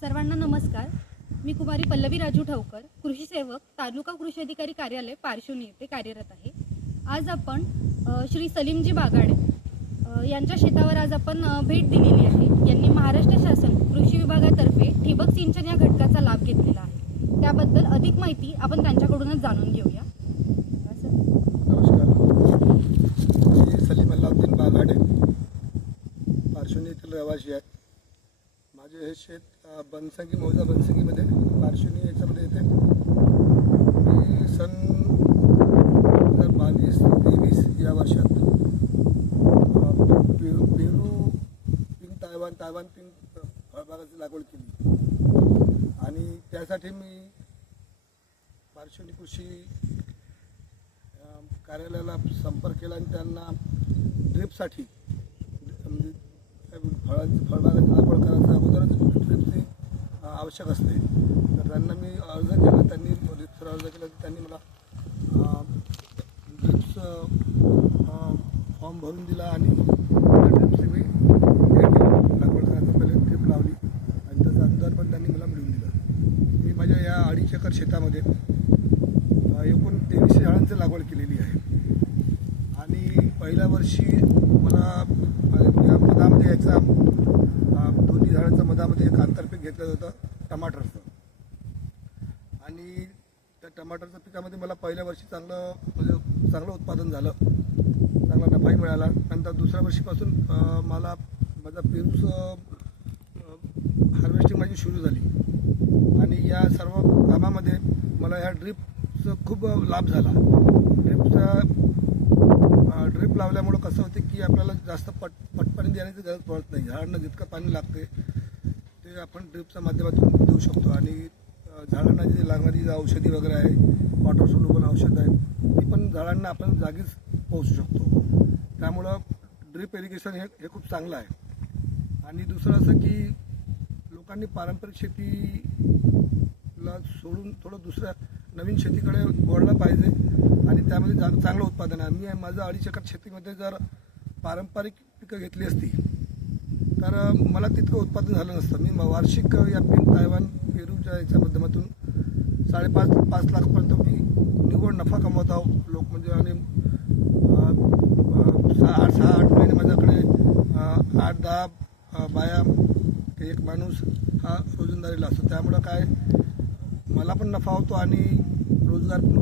सर्वांना नमस्कार. मी कुमारी पल्लवी राजू ठावकर, कृषी सेवक, तालुका कृषी अधिकारी कार्यालय पारशिवनी येथे कार्यरत आहे. आज आपण श्री सलीमजी बागाडे यांच्या शेतावर आज आपण भेट दिलेली आहे. यांनी महाराष्ट्र शासन कृषी विभागातर्फे ठिबक सिंचन या घटकाचा लाभ घेतलेला आहे. त्याबद्दल अधिक माहिती आपण त्यांच्याकडूनच जाणून घेऊया. नमस्कार, मी सलीम अल्लाउद्दीन बागाडे, पारशिवनी येथील रहिवासी आहे. माझे हे शेत बनसंगी मौजा बनसंगीमध्ये पारशिवनी याच्यामध्ये येते. मी सन 2022-23 या वर्षात पेरू पिंक तायवान पिंक फळबागाची लागवड केली आणि त्यासाठी मी पारशिवनी कृषी कार्यालयाला संपर्क केला आणि त्यांना ड्रिपसाठी म्हणजे फळबागाची लागवड करायच्या अगोदरच ड्रिपची आवश्यक असते. तर त्यांना मी अर्ज केला, त्यांनी ड्रिपचा अर्ज केला. त्यांनी मला ड्रिप्सचं फॉर्म भरून दिला आणि ड्रिपची मी लागवड करायचं पहिले ड्रिप लावली आणि त्याचा अनुदान पण त्यांनी मला मिळवून दिलं. मी माझ्या या 2.5 एकर शेतामध्ये एकूण 23 झाडांची लागवड केलेली आहे आणि पहिल्या वर्षी मला या मधामध्ये याचा दोन्ही झाडांच्या मधामध्ये एक आंतरपीक घेतलं होतं टमाटरचं आणि त्या टमाटरच्या पिकामध्ये मला पहिल्या वर्षी चांगलं उत्पादन झालं, चांगला नफाही मिळाला. नंतर दुसऱ्या वर्षीपासून मला माझा पेरूचं हार्वेस्टिंग माझी सुरू झाली आणि या सर्व कामामध्ये मला ह्या ड्रिपचं खूप लाभ झाला. ड्रिप लावल्यामुळं कसं होते की आपल्याला जास्त पटपाणी देण्याची गरज पडत नाही. झाडांना जितकं पाणी लागते ते आपण ड्रिपच्या माध्यमातून देऊ शकतो आणि झाडांना जी लागणारी जी औषधी वगैरे आहे, वॉटर सोल्युबल औषध आहे, ती पण झाडांना आपण जागीच पोहोचू शकतो. त्यामुळं ड्रिप इरिगेशन हे खूप चांगलं आहे. आणि दुसरं असं की लोकांनी पारंपरिक शेतीला सोडून थोडं दुसऱ्या नवीन शेतीकडे वळलं पाहिजे आणि त्यामध्ये चांगलं उत्पादन आहे. मी माझं 2.5 एकर शेतीमध्ये जर पारंपरिक पिकं घेतली असती तर मला तितकं उत्पादन झालं नसतं. मी वार्षिक या पिंक तायवान पेरूच्या याच्या माध्यमातून 5.5 लाखपर्यंत मी निव्वळ नफा कमवत आहो. लोक म्हणजे आणि 6-8 महिने माझ्याकडे 8-10 बाया एक माणूस हा रोजंदारीला असतो. त्यामुळं काय मला पण नफा होतो आणि रोजगार पण